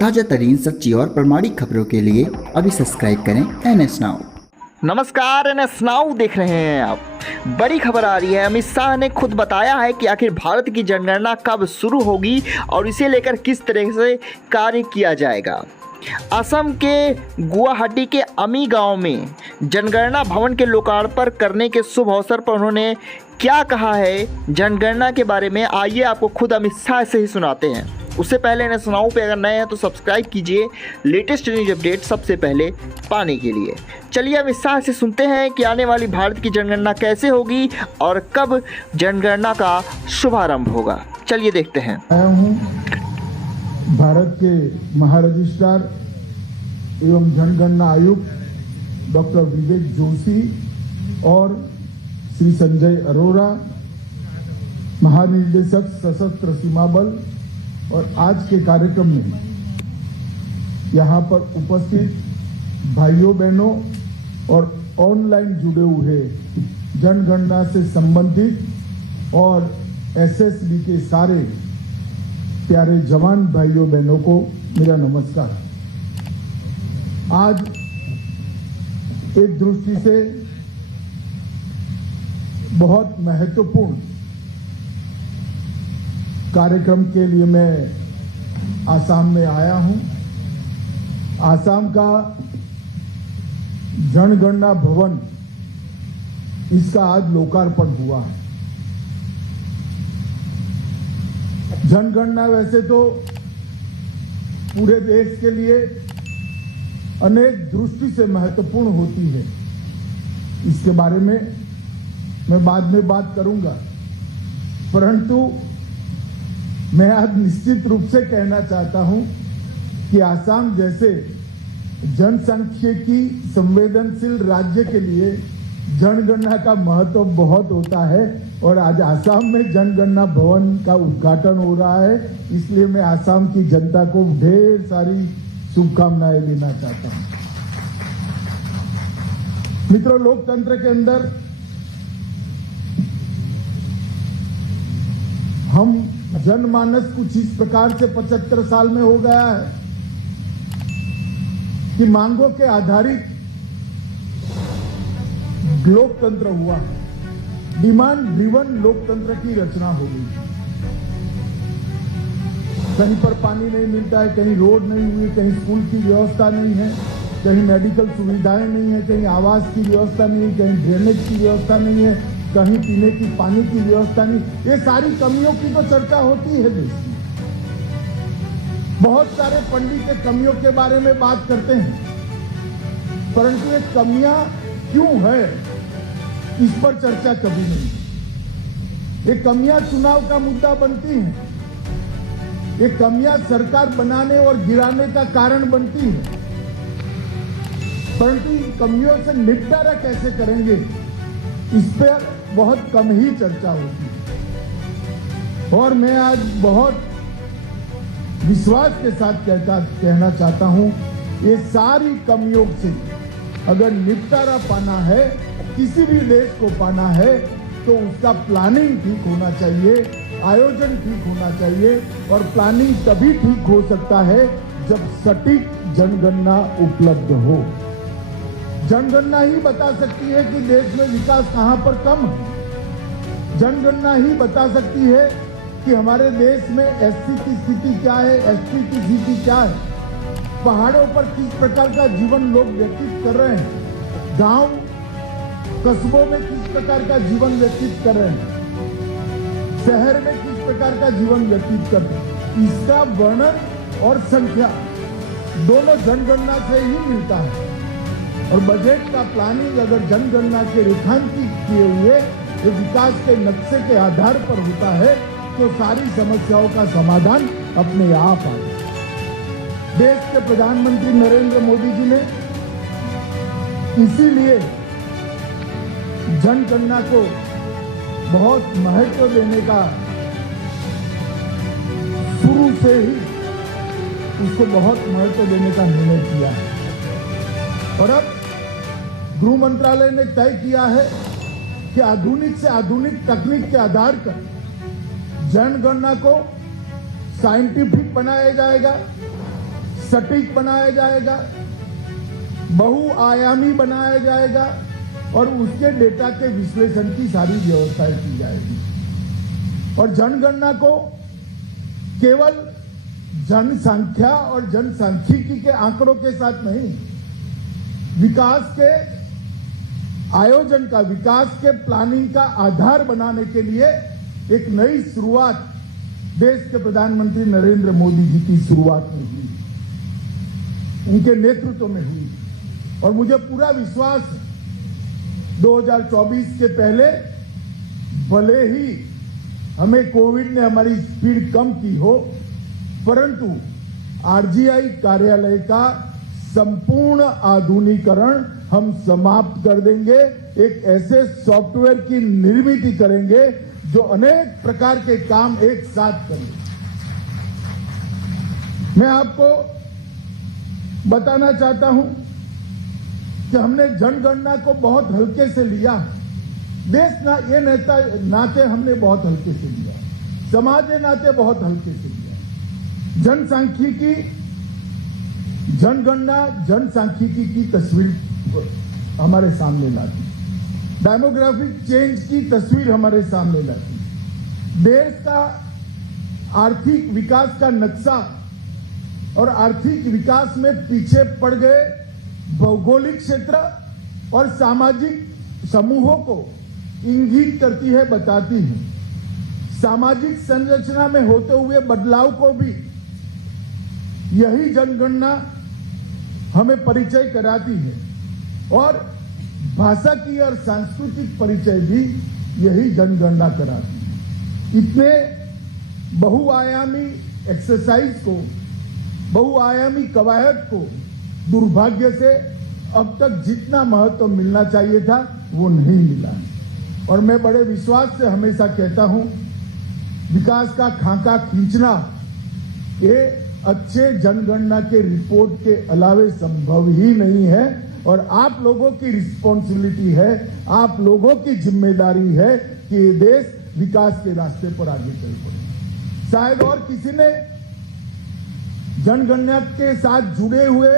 ताजा तरीन सच्ची और प्रामाणिक खबरों के लिए अभी सब्सक्राइब करें NS नाउ। नमस्कार, NS नाउ देख रहे हैं आप। बड़ी खबर आ रही है। अमित शाह ने खुद बताया है कि आखिर भारत की जनगणना कब शुरू होगी और इसे लेकर किस तरह से कार्य किया जाएगा। असम के गुवाहाटी के अमी गांव में जनगणना भवन के लोकार्पण करने के शुभ अवसर पर उन्होंने क्या कहा है जनगणना के बारे में, आइए आपको खुद अमित शाह से ही सुनाते हैं। उससे पहले NS नाउ पे अगर नए हैं तो सब्सक्राइब कीजिए लेटेस्ट न्यूज अपडेट सबसे पहले पाने के लिए। चलिए अमित शाह से सुनते हैं कि आने वाली भारत की जनगणना कैसे होगी और कब जनगणना का शुभारंभ होगा। चलिए देखते हैं। आया हूँ भारत के महारजिस्ट्रार एवं जनगणना आयुक्त डॉक्टर विवेक जोशी और श्री संजय अरोरा, महानिदेशक सशस्त्र सीमा बल, और आज के कार्यक्रम में यहाँ पर उपस्थित भाइयों बहनों और ऑनलाइन जुड़े हुए जनगणना से संबंधित और एसएसबी के सारे प्यारे जवान भाइयों बहनों को मेरा नमस्कार। आज एक दृष्टि से बहुत महत्वपूर्ण कार्यक्रम के लिए मैं आसाम में आया हूं। आसाम का जनगणना भवन, इसका आज लोकार्पण हुआ है। जनगणना वैसे तो पूरे देश के लिए अनेक दृष्टि से महत्वपूर्ण होती है, इसके बारे में मैं बाद में बात करूंगा, परंतु मैं आज निश्चित रूप से कहना चाहता हूं कि आसाम जैसे जनसांख्यिकी संवेदनशील राज्य के लिए जनगणना का महत्व बहुत होता है और आज आसाम में जनगणना भवन का उद्घाटन हो रहा है। इसलिए मैं आसाम की जनता को ढेर सारी शुभकामनाएं देना चाहता हूं। मित्रों, लोकतंत्र के अंदर हम जनमानस कुछ इस प्रकार से 75 साल में हो गया है कि मांगों के आधारित लोकतंत्र हुआ, डिमांड ड्रिवन लोकतंत्र की रचना हो गई। कहीं पर पानी नहीं मिलता है, कहीं रोड नहीं हुई, कहीं स्कूल की व्यवस्था नहीं है, कहीं मेडिकल सुविधाएं नहीं है, कहीं आवास की व्यवस्था नहीं है, कहीं ड्रेनेज की व्यवस्था नहीं है, कहीं पीने की पानी की व्यवस्था नहीं। ये सारी कमियों की तो चर्चा होती है देश में। बहुत सारे पंडित ये कमियों के बारे में बात करते हैं, परंतु ये कमियां क्यों है इस पर चर्चा कभी नहीं। ये कमियां चुनाव का मुद्दा बनती हैं, ये कमियां सरकार बनाने और गिराने का कारण बनती है, परंतु इन कमियों से निपटारा कैसे करेंगे इस पर बहुत कम ही चर्चा होती है। और मैं आज बहुत विश्वास के साथ कहना चाहता हूं, ये सारी कमियों से अगर निपटारा पाना है, किसी भी देश को पाना है, तो उसका प्लानिंग ठीक होना चाहिए, आयोजन ठीक होना चाहिए। और प्लानिंग तभी ठीक हो सकता है जब सटीक जनगणना उपलब्ध हो। जनगणना ही बता सकती है कि देश में विकास कहां पर कम है। जनगणना ही बता सकती है कि हमारे देश में एससी की स्थिति क्या है, एसटी की स्थिति क्या है, पहाड़ों पर किस प्रकार का जीवन लोग व्यतीत कर रहे हैं, गांव कस्बों में किस प्रकार का जीवन व्यतीत कर रहे हैं, शहर में किस प्रकार का जीवन व्यतीत कर रहे हैं। इसका वर्णन और संख्या दोनों जनगणना से ही मिलता है। और बजट का प्लानिंग अगर जनगणना के रेखांकित किए हुए जो विकास के नक्शे के आधार पर होता है, तो सारी समस्याओं का समाधान अपने आप आता है। देश के प्रधानमंत्री नरेंद्र मोदी जी ने इसीलिए जनगणना को बहुत महत्व देने का, शुरू से ही उसको बहुत महत्व देने का निर्णय किया है। और अब गृह मंत्रालय ने तय किया है कि आधुनिक से आधुनिक तकनीक के आधार पर जनगणना को साइंटिफिक बनाया जाएगा, सटीक बनाया जाएगा, बहुआयामी बनाया जाएगा और उसके डेटा के विश्लेषण की सारी व्यवस्थाएं की जाएगी। और जनगणना को केवल जनसंख्या और जनसांख्यिकी के आंकड़ों के साथ नहीं, विकास के आयोजन का, विकास के प्लानिंग का आधार बनाने के लिए एक नई शुरुआत देश के प्रधानमंत्री नरेंद्र मोदी जी की शुरुआत में हुई, उनके नेतृत्व में हुई। और मुझे पूरा विश्वास है 2024 के पहले भले ही हमें कोविड ने हमारी स्पीड कम की हो, परंतु आरजीआई कार्यालय का संपूर्ण आधुनिकीकरण हम समाप्त कर देंगे। एक ऐसे सॉफ्टवेयर की निर्मित करेंगे जो अनेक प्रकार के काम एक साथ करेंगे। मैं आपको बताना चाहता हूं कि हमने जनगणना को बहुत हल्के से लिया। देश ना ये नाते हमने बहुत हल्के से लिया, समाज के नाते बहुत हल्के से लिया। जनसांख्यिकी, जनगणना जनसांख्यिकी की तस्वीर हमारे सामने लाती, डेमोग्राफिक चेंज की तस्वीर हमारे सामने लाती, देश का आर्थिक विकास का नक्शा और आर्थिक विकास में पीछे पड़ गए भौगोलिक क्षेत्र और सामाजिक समूहों को इंगित करती है, बताती है। सामाजिक संरचना में होते हुए बदलाव को भी यही जनगणना हमें परिचय कराती है और भाषा की और सांस्कृतिक परिचय भी यही जनगणना कराती है। इतने बहुआयामी एक्सरसाइज को, बहुआयामी कवायद को दुर्भाग्य से अब तक जितना महत्व मिलना चाहिए था वो नहीं मिला। और मैं बड़े विश्वास से हमेशा कहता हूं, विकास का खाका खींचना ये अच्छे जनगणना के रिपोर्ट के अलावे संभव ही नहीं है। और आप लोगों की रिस्पॉन्सिबिलिटी है, आप लोगों की जिम्मेदारी है कि ये देश विकास के रास्ते पर आगे चल पड़े। शायद और किसी ने जनगणना के साथ जुड़े हुए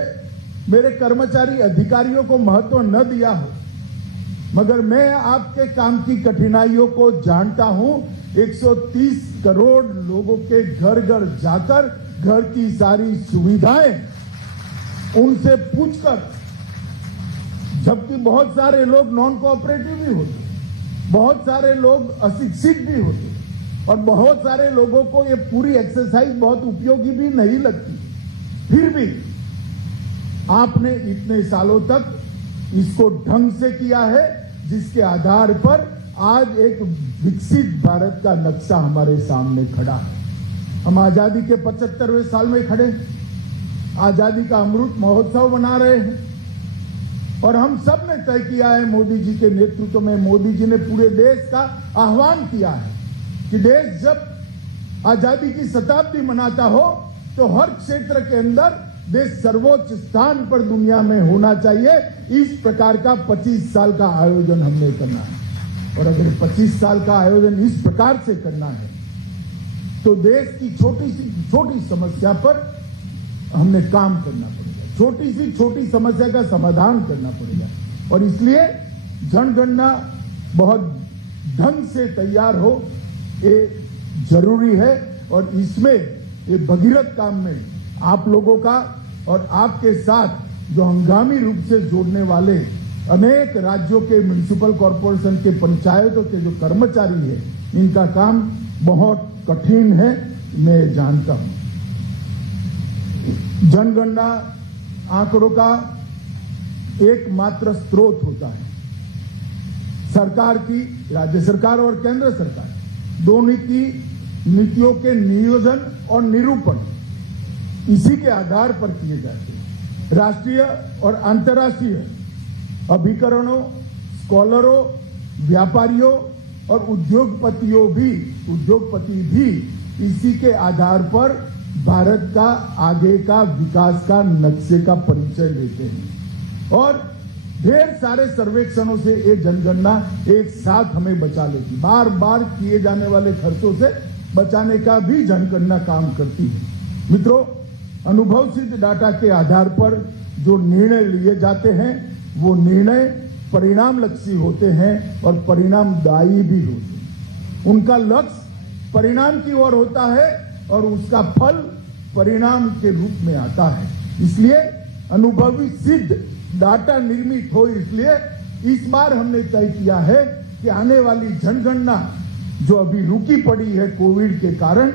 मेरे कर्मचारी अधिकारियों को महत्व न दिया हो, मगर मैं आपके काम की कठिनाइयों को जानता हूं। 130 करोड़ लोगों के घर घर जाकर घर की सारी सुविधाएं उनसे पूछकर, जबकि बहुत सारे लोग नॉन कोऑपरेटिव भी होते, बहुत सारे लोग अशिक्षित भी होते और बहुत सारे लोगों को ये पूरी एक्सरसाइज बहुत उपयोगी भी नहीं लगती, फिर भी आपने इतने सालों तक इसको ढंग से किया है, जिसके आधार पर आज एक विकसित भारत का नक्शा हमारे सामने खड़ा है। हम आजादी के 75वें साल में खड़े, आजादी का अमृत महोत्सव मना रहे हैं और हम सब ने तय किया है, मोदी जी के नेतृत्व में मोदी जी ने पूरे देश का आह्वान किया है कि देश जब आजादी की शताब्दी मनाता हो तो हर क्षेत्र के अंदर देश सर्वोच्च स्थान पर दुनिया में होना चाहिए। इस प्रकार का 25 साल का आयोजन हमने करना है और अगर 25 साल का आयोजन इस प्रकार से करना है तो देश की छोटी सी छोटी समस्या पर हमने काम करना पड़ेगा, छोटी सी छोटी समस्या का समाधान करना पड़ेगा। और इसलिए जनगणना बहुत ढंग से तैयार हो, ये जरूरी है। और इसमें ये भगीरथ काम में आप लोगों का और आपके साथ जो हंगामी रूप से जोड़ने वाले अनेक राज्यों के म्युनिसिपल कॉरपोरेशन के पंचायतों के जो कर्मचारी है, इनका काम बहुत कठिन है, मैं जानता हूं। जनगणना आंकड़ों का एकमात्र स्रोत होता है। सरकार की, राज्य सरकार और केंद्र सरकार दोनों की नीतियों के नियोजन और निरूपण इसी के आधार पर किए जाते हैं। राष्ट्रीय और अंतर्राष्ट्रीय अभिकरणों, स्कॉलरों, व्यापारियों और उद्योगपति भी इसी के आधार पर भारत का आगे का विकास का नक्शे का परिचय देते हैं। और ढेर सारे सर्वेक्षणों से ये जनगणना एक साथ हमें बचा लेती, बार बार किए जाने वाले खर्चों से बचाने का भी जनगणना काम करती है। मित्रों, अनुभव सिद्ध डाटा के आधार पर जो निर्णय लिए जाते हैं वो निर्णय परिणामलक्षी होते हैं और परिणामदायी भी होते हैं। उनका लक्ष्य परिणाम की ओर होता है और उसका फल परिणाम के रूप में आता है। इसलिए अनुभवी सिद्ध डाटा निर्मित हो, इसलिए इस बार हमने तय किया है कि आने वाली जनगणना जो अभी रुकी पड़ी है कोविड के कारण,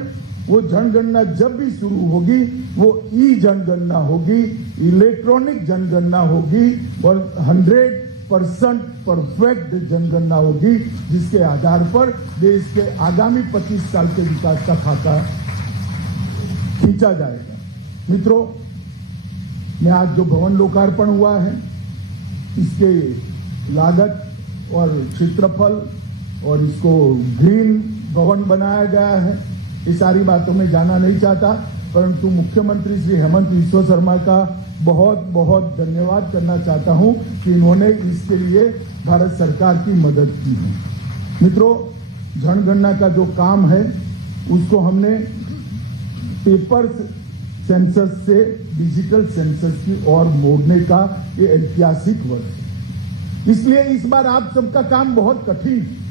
वो जनगणना जब भी शुरू होगी वो ई जनगणना होगी, इलेक्ट्रॉनिक जनगणना होगी और 100% परफेक्ट जनगणना होगी, जिसके आधार पर देश के आगामी 25 साल के विकास का खाका खींचा जाएगा। मित्रों, मैं आज जो भवन लोकार्पण हुआ है, इसके लागत और क्षेत्रफल और इसको ग्रीन भवन बनाया गया है, ये सारी बातों में जाना नहीं चाहता, परंतु मुख्यमंत्री श्री हेमंत विश्व शर्मा का बहुत बहुत धन्यवाद करना चाहता हूं कि इन्होंने इसके लिए भारत सरकार की मदद की है। मित्रों, जनगणना का जो काम है उसको हमने पेपर सेंसस से डिजिटल सेंसस की ओर मोड़ने का ये ऐतिहासिक वर्ष है। इसलिए इस बार आप सबका काम बहुत कठिन है।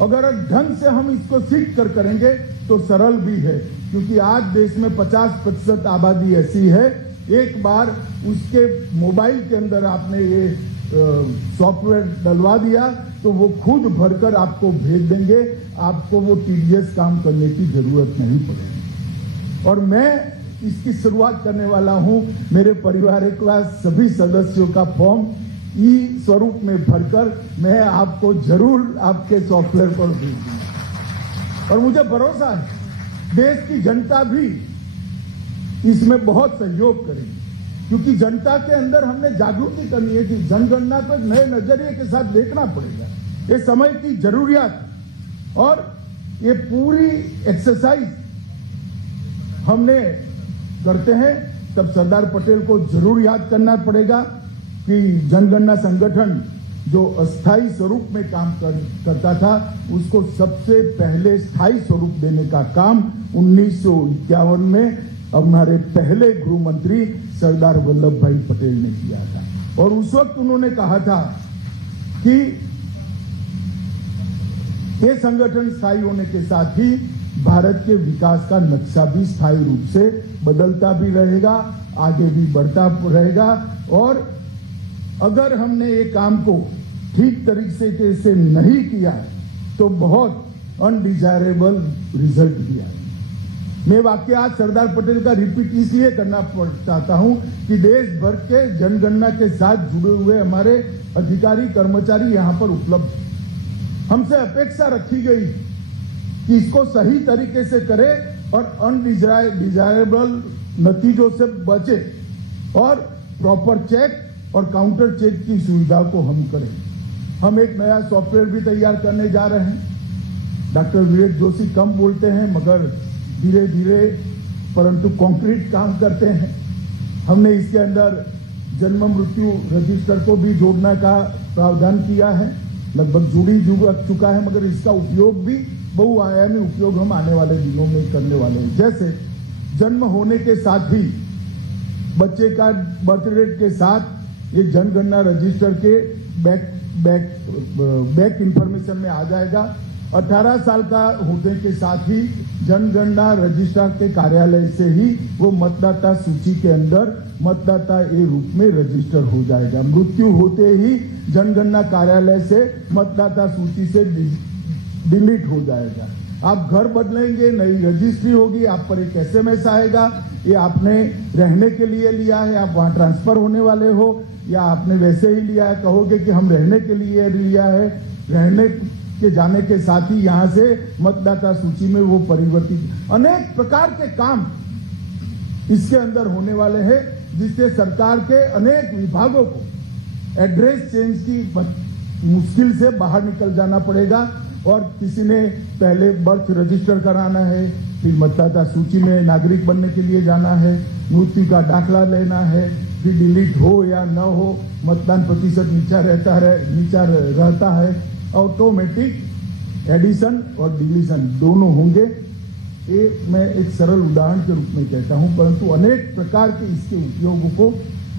अगर ढंग से हम इसको सीख कर करेंगे तो सरल भी है, क्योंकि आज देश में 50% आबादी ऐसी है, एक बार उसके मोबाइल के अंदर आपने ये सॉफ्टवेयर डलवा दिया तो वो खुद भरकर आपको भेज देंगे, आपको वो टीडीएस काम करने की जरूरत नहीं पड़ेगी। और मैं इसकी शुरुआत करने वाला हूं। मेरे परिवार का सभी सदस्यों का फॉर्म ई स्वरूप में भरकर मैं आपको जरूर आपके सॉफ्टवेयर पर भेज दूंगा। और मुझे भरोसा है देश की जनता भी इसमें बहुत सहयोग करेगी, क्योंकि जनता के अंदर हमने जागृति करनी है कि जनगणना को एक नए नजरिए के साथ देखना पड़ेगा। ये समय की जरूरियात और ये पूरी एक्सरसाइज हमने करते हैं, तब सरदार पटेल को जरूर याद करना पड़ेगा कि जनगणना संगठन जो अस्थायी स्वरूप में काम करता था, उसको सबसे पहले स्थायी स्वरूप देने का काम 1951 में हमारे पहले गृह मंत्री सरदार वल्लभ भाई पटेल ने किया था। और उस वक्त उन्होंने कहा था कि ये संगठन स्थायी होने के साथ ही भारत के विकास का नक्शा भी स्थायी रूप से बदलता भी रहेगा, आगे भी बढ़ता रहेगा। और अगर हमने ये काम को ठीक तरीके से नहीं किया तो बहुत अनडिजायरेबल रिजल्ट भी आए। मैं वाकई आज सरदार पटेल का रिपीट इसलिए करना चाहता हूं कि देश भर के जनगणना के साथ जुड़े हुए हमारे अधिकारी कर्मचारी यहां पर उपलब्ध हैं। हमसे अपेक्षा रखी गई कि इसको सही तरीके से करें और अनडिजायरेबल नतीजों से बचे और प्रॉपर चेक और काउंटर चेक की सुविधा को हम करें। हम एक नया सॉफ्टवेयर भी तैयार करने जा रहे हैं। डॉक्टर विवेक जोशी कम बोलते हैं मगर धीरे धीरे परंतु कॉन्क्रीट काम करते हैं। हमने इसके अंदर जन्म मृत्यु रजिस्टर को भी जोड़ने का प्रावधान किया है, लगभग जुड़ चुका है, मगर इसका उपयोग भी बहुआयामी उपयोग हम आने वाले दिनों में करने वाले हैं। जैसे जन्म होने के साथ ही बच्चे का बर्थ डेट के साथ ये जनगणना रजिस्टर के बैक इंफॉर्मेशन में आ जाएगा। 18 साल का होने के साथ ही जनगणना रजिस्ट्रार के कार्यालय से ही वो मतदाता सूची के अंदर मतदाता ए रूप में रजिस्टर हो जाएगा। मृत्यु होते ही जनगणना कार्यालय से मतदाता सूची से डिलीट हो जाएगा। आप घर बदलेंगे, नई रजिस्ट्री होगी, आप पर एक SMS आएगा, ये आपने रहने के लिए लिया है, आप वहां ट्रांसफर होने वाले हो, या आपने वैसे ही लिया है, कहोगे कि हम रहने के लिए लिया है, रहने के जाने के साथ ही यहां से मतदाता सूची में वो परिवर्तित अनेक प्रकार के काम इसके अंदर होने वाले हैं, जिससे सरकार के अनेक विभागों को एड्रेस चेंज की मुश्किल से बाहर निकल जाना पड़ेगा। और किसी ने पहले बर्थ रजिस्टर कराना है, फिर मतदाता सूची में नागरिक बनने के लिए जाना है, मृत्यु का दाखला लेना है, फिर डिलीट हो या न हो मतदान प्रतिशत नीचा रहता है, ऑटोमेटिक एडिशन और डिलीशन दोनों होंगे। ये मैं एक सरल उदाहरण के रूप में कहता हूं, परंतु अनेक प्रकार के इसके उपयोगों को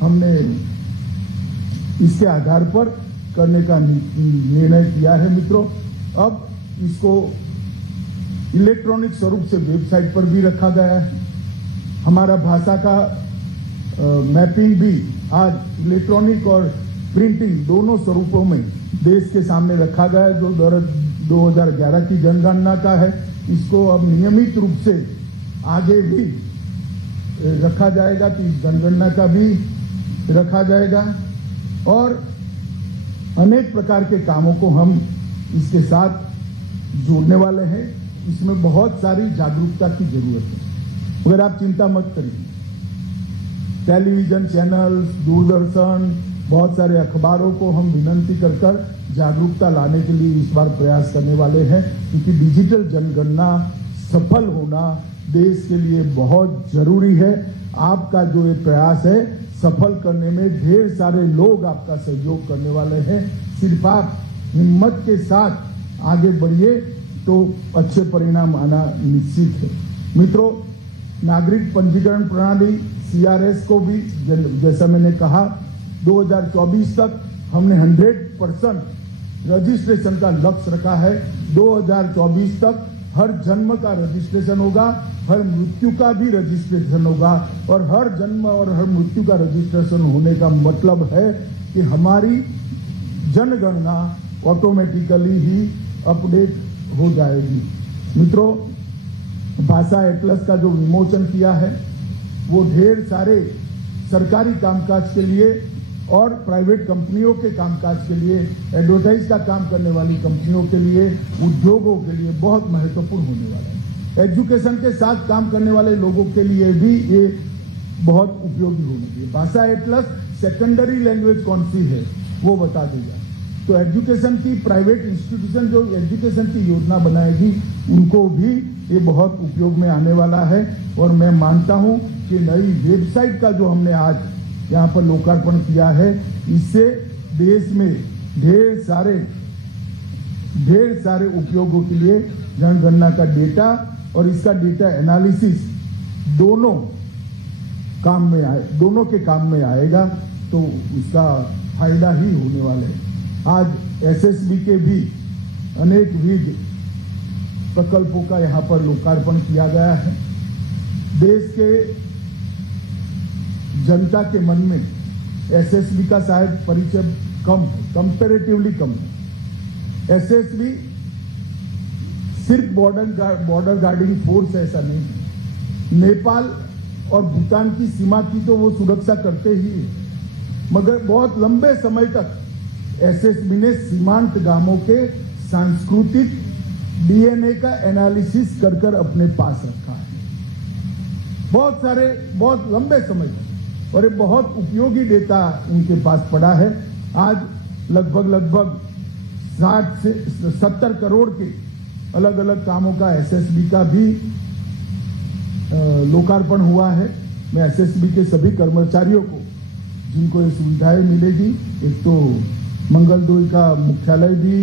हमने इसके आधार पर करने का निर्णय किया है। मित्रों, अब इसको इलेक्ट्रॉनिक स्वरूप से वेबसाइट पर भी रखा गया है। हमारा भाषा का मैपिंग भी आज इलेक्ट्रॉनिक और प्रिंटिंग दोनों स्वरूपों में देश के सामने रखा गया है। जो 2011 की जनगणना का है, इसको अब नियमित रूप से आगे भी रखा जाएगा, तो इस जनगणना का भी रखा जाएगा और अनेक प्रकार के कामों को हम इसके साथ जोड़ने वाले हैं। इसमें बहुत सारी जागरूकता की जरूरत है, मगर आप चिंता मत करिए। टेलीविजन चैनल्स, दूरदर्शन, बहुत सारे अखबारों को हम विनंती कर कर जागरूकता लाने के लिए इस बार प्रयास करने वाले हैं, क्योंकि डिजिटल जनगणना सफल होना देश के लिए बहुत जरूरी है। आपका जो ये प्रयास है सफल करने में ढेर सारे लोग आपका सहयोग करने वाले हैं। सिर्फ आप हिम्मत के साथ आगे बढ़िए तो अच्छे परिणाम आना निश्चित है। मित्रों, नागरिक पंजीकरण प्रणाली CRS को भी जैसा मैंने कहा 2024 तक हमने 100% रजिस्ट्रेशन का लक्ष्य रखा है। 2024 तक हर जन्म का रजिस्ट्रेशन होगा, हर मृत्यु का भी रजिस्ट्रेशन होगा और हर जन्म और हर मृत्यु का रजिस्ट्रेशन होने का मतलब है कि हमारी जनगणना ऑटोमेटिकली ही अपडेट हो जाएगी। मित्रों, भाषा एटलस का जो विमोचन किया है वो ढेर सारे सरकारी कामकाज के लिए और प्राइवेट कंपनियों के कामकाज के लिए, एडवर्टाइज का काम करने वाली कंपनियों के लिए, उद्योगों के लिए बहुत महत्वपूर्ण होने वाला है। एजुकेशन के साथ काम करने वाले लोगों के लिए भी ये बहुत उपयोगी होने चाहिए। भाषा एटलस सेकेंडरी लैंग्वेज कौन सी है वो बता देगा, तो एजुकेशन की प्राइवेट इंस्टीट्यूशन जो एजुकेशन की योजना बनाएगी उनको भी ये बहुत उपयोग में आने वाला है। और मैं मानता हूं कि नई वेबसाइट का जो हमने आज यहाँ पर लोकार्पण किया है, इससे देश में ढेर सारे उपयोगों के लिए जनगणना का डेटा और इसका डेटा एनालिसिस दोनों के काम में आएगा, तो उसका फायदा ही होने वाला है। आज SSB के भी अनेक विविध प्रकल्पों का यहाँ पर लोकार्पण किया गया है। देश के जनता के मन में SSB का शायद परिचय कंपैरेटिवली कम है। SSB सिर्फ बॉर्डर गार्डिंग फोर्स ऐसा नहीं है। नेपाल और भूटान की सीमा की तो वो सुरक्षा करते ही है, मगर बहुत लंबे समय तक SSB ने सीमांत गांवों के सांस्कृतिक DNA का एनालिसिस कर अपने पास रखा है, बहुत लंबे समय तक, और ये बहुत उपयोगी डेटा उनके पास पड़ा है। आज लगभग 60 से 70 करोड़ के अलग अलग कामों का SSB का भी लोकार्पण हुआ है। मैं SSB के सभी कर्मचारियों को, जिनको ये सुविधाएं मिलेगी, एक तो मंगलदोई का मुख्यालय भी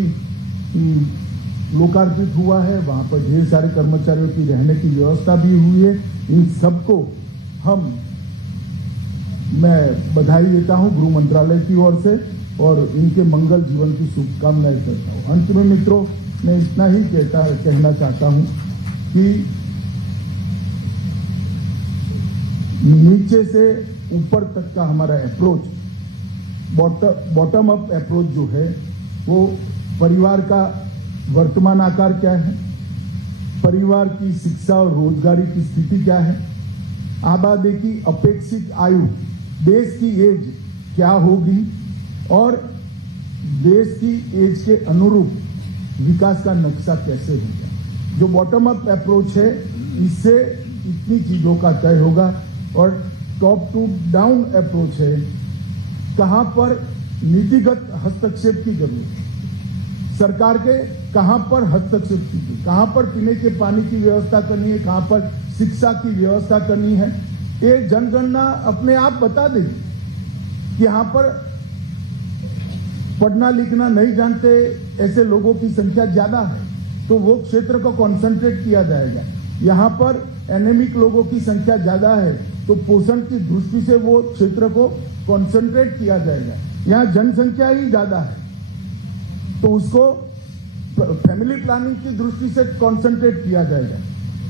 लोकार्पित हुआ है, वहां पर ढेर सारे कर्मचारियों की रहने की व्यवस्था भी हुई है। इन सबको मैं बधाई देता हूं गृह मंत्रालय की ओर से और इनके मंगल जीवन की शुभकामनाएं करता हूं। अंत में मित्रों, मैं इतना ही कहना चाहता हूं कि नीचे से ऊपर तक का हमारा अप्रोच, बॉटम अप अप्रोच जो है, वो परिवार का वर्तमान आकार क्या है, परिवार की शिक्षा और रोजगारी की स्थिति क्या है, आबादी की अपेक्षित आयु, देश की एज क्या होगी और देश की एज के अनुरूप विकास का नक्शा कैसे होगा। जो बॉटम अप अप्रोच है, इससे इतनी चीजों का तय होगा। और टॉप टू डाउन अप्रोच है, कहां पर नीतिगत हस्तक्षेप की जरूरत है, सरकार के कहां पर हस्तक्षेप की, कहां पर पीने के पानी की व्यवस्था करनी है, कहां पर शिक्षा की व्यवस्था करनी है, ये जनगणना अपने आप बता देगी कि यहां पर पढ़ना लिखना नहीं जानते ऐसे लोगों की संख्या ज्यादा है, तो वो क्षेत्र को कॉन्सेंट्रेट किया जाएगा। यहाँ पर एनेमिक लोगों की संख्या ज्यादा है, तो पोषण की दृष्टि से वो क्षेत्र को कॉन्सेंट्रेट किया जाएगा। यहाँ जनसंख्या ही ज्यादा है, तो उसको फैमिली प्लानिंग की दृष्टि से कॉन्सेंट्रेट किया जाएगा।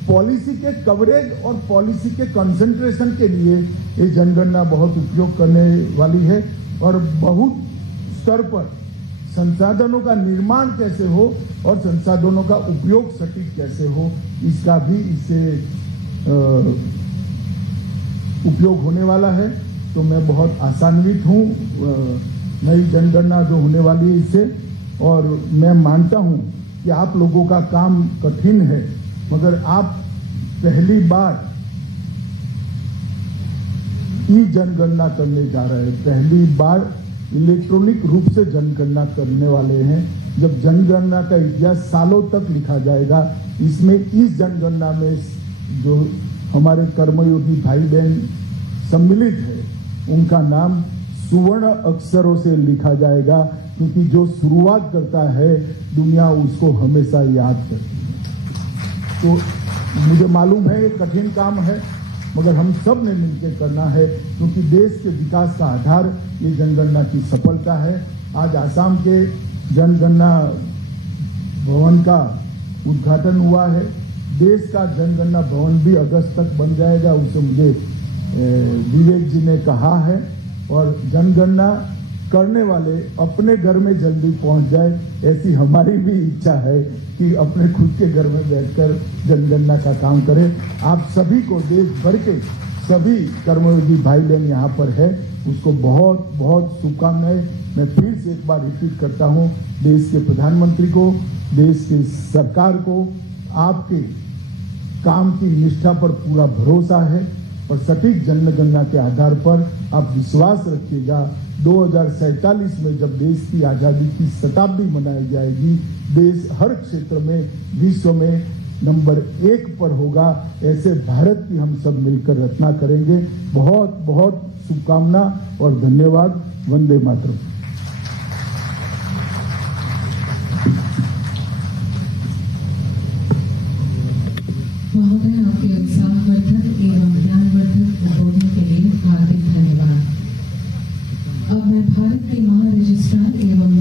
पॉलिसी के कवरेज और पॉलिसी के कंसंट्रेशन के लिए ये जनगणना बहुत उपयोग करने वाली है, और बहुत स्तर पर संसाधनों का निर्माण कैसे हो और संसाधनों का उपयोग सटीक कैसे हो, इसका भी इससे उपयोग होने वाला है। तो मैं बहुत आशान्वित हूँ नई जनगणना जो होने वाली है इससे, और मैं मानता हूँ कि आप लोगों का काम कठिन है, मगर आप पहली बार ई जनगणना करने जा रहे हैं, पहली बार इलेक्ट्रॉनिक रूप से जनगणना करने वाले हैं। जब जनगणना का इतिहास सालों तक लिखा जाएगा, इसमें इस जनगणना में जो हमारे कर्मयोगी भाई बहन सम्मिलित है, उनका नाम सुवर्ण अक्षरों से लिखा जाएगा, क्योंकि जो शुरुआत करता है दुनिया उसको हमेशा याद करती है। तो मुझे मालूम है ये कठिन काम है, मगर हम सब ने मिलकर करना है, क्योंकि देश के विकास का आधार ये जनगणना की सफलता है। आज आसाम के जनगणना भवन का उद्घाटन हुआ है। देश का जनगणना भवन भी अगस्त तक बन जाएगा, उसे मुझे विवेक जी ने कहा है। और जनगणना करने वाले अपने घर में जल्दी पहुंच जाए, ऐसी हमारी भी इच्छा है कि अपने खुद के घर में बैठकर जनगणना का काम करें। आप सभी को, देश भर के सभी कर्मयोगी भाई बहन यहाँ पर है, उसको बहुत बहुत शुभकामनाएं। मैं फिर से एक बार रिपीट करता हूँ, देश के प्रधानमंत्री को, देश की सरकार को आपके काम की निष्ठा पर पूरा भरोसा है, और सटीक जनगणना के आधार पर आप विश्वास रखिएगा। 2047 में जब देश की आजादी की शताब्दी मनाई जाएगी, देश हर क्षेत्र में विश्व में नंबर 1 पर होगा। ऐसे भारत की हम सब मिलकर रचना करेंगे। बहुत बहुत शुभकामना और धन्यवाद। वंदे मातरम। महोदय, आपके उत्साहवर्धक एवं ज्ञानवर्धक उद्बोधन के लिए हार्दिक धन्यवाद। अब मैं भारत के महारजिस्ट्रार एवं